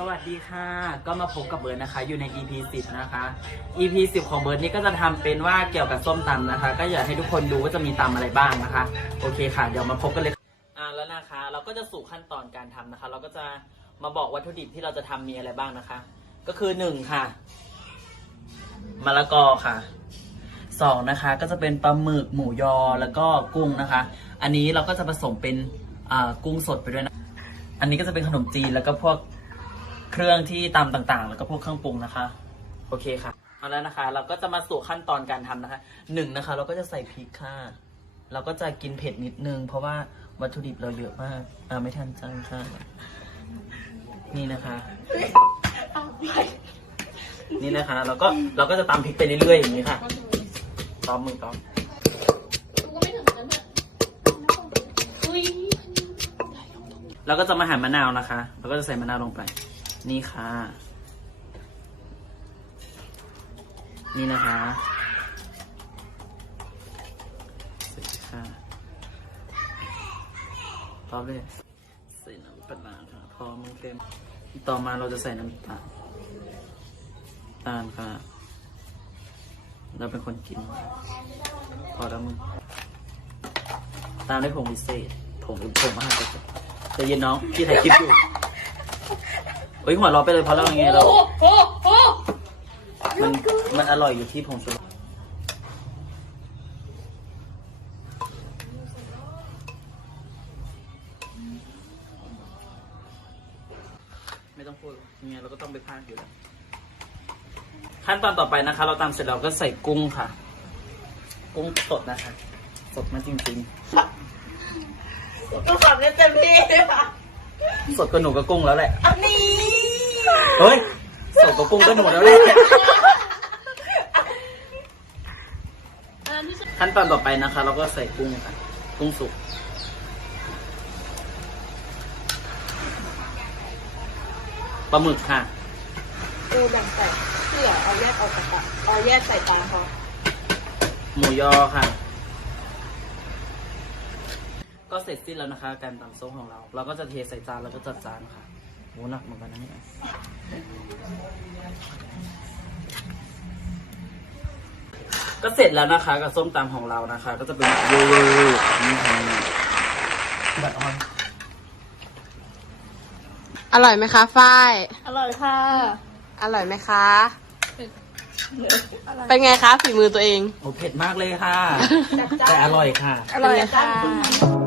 สวัสดีค่ะ ก็มาพบกับเบิร์ดนะคะ อยู่ใน EP 10 นะคะ EP 10 ของเบิร์ดนี่ก็จะทำเป็นว่าเกี่ยวกับส้มตำนะคะ ก็อยากให้ทุกคนดูว่าจะมีตำอะไรบ้างนะคะ โอเคค่ะ เดี๋ยวมาพบกันเลยอ่าแล้วนะคะ เราก็จะสู่ขั้นตอนการทำนะคะ เราก็จะมาบอกวัตถุดิบที่เราจะทำมีอะไรบ้างนะคะ ก็คือหนึ่งค่ะมะละกอค่ะสองนะคะ ก็จะเป็นปลาหมึกหมูยอแล้วก็กุ้งนะคะ อันนี้เราก็จะผสมเป็นกุ้งสดไปด้วยนะ อันนี้ก็จะเป็นขนมจีนแล้วก็พวก เครื่องที่ตำต่างๆ แล้วก็พวกเครื่องปรุงนะคะ โอเคค่ะเอาแล้วนะคะ เราก็จะมาสู่ขั้นตอนการทำนะคะหนึ่งนะคะ เราก็จะใส่พริกค่ะ เราก็จะกินเผ็ดนิดนึง เพราะว่าวัตถุดิบเราเยอะมากอ่าไม่ทันใจค่ะ นี่นะคะ นี่นะคะ เราก็เราก็จะตำพริกไปเรื่อยๆอย่างนี้ค่ะต้อมมือต้อมเราก็จะมาหั่นมะนาวนะคะ เราก็จะใส่มะนาวลงไป นี่ค่ะ นี่นะคะใส่ค่ะพร้อมเลยใส่น้ำปลาค่ะพอมันเค็มต่อมาเราจะใส่น้ำตาลตาลค่ะ เราเป็นคนกิน พอแล้วมึง ตามด้วยผงพิเศษผงผงมหาศาลใจเย็นน้องพี่ถ่ายคลิปอยู่ เฮ้ยหัวเราะไปเลยเพราะเราไงเราโอ้โหโอ้มันมันอร่อยอยู่ที่ผงชูรสไม่ต้องพูดยังไงเราก็ต้องไปพากอยู่แล้ว ขั้นตอนต่อไปนะคะ เราตำเสร็จเราก็ใส่กุ้งค่ะ กุ้งสดนะคะ สดมากจริงก็ฝันได้เต็มที่เลยค่ะๆสดก็หนูก็กุ้งแล้วแหละ อันนี้ เฮ้ยสดก็กุ้งก็หนูแล้วแหละอันนั้นที่สุดขั้นตอนต่อไปนะคะ เราก็ใส่กุ้งค่ะกุ้งสุกปลาหมึกค่ะเออแบ่งใส่เสื้อเอาแยกออกจากปากเอาแยกใส่ปลาเขาหมูยอค่ะ ก็เสร็จสิ้นแล้วนะคะ การตำส้มของเรา เราก็จะเทใส่จานแล้วก็จัดจานค่ะ โหหนักเหมือนกันนะเนี่ยก็เสร็จแล้วนะคะ กับส้มตำของเรานะคะ ก็จะเป็นเยอะๆนี่ค่ะบัดออนอร่อยไหมคะฝ้าย อร่อยค่ะ อร่อยไหมคะ เป็นไงคะฝีมือตัวเอง โอ้เผ็ดมากเลยค่ะ แต่อร่อยค่ะ อร่อยค่ะเป็นไงคะ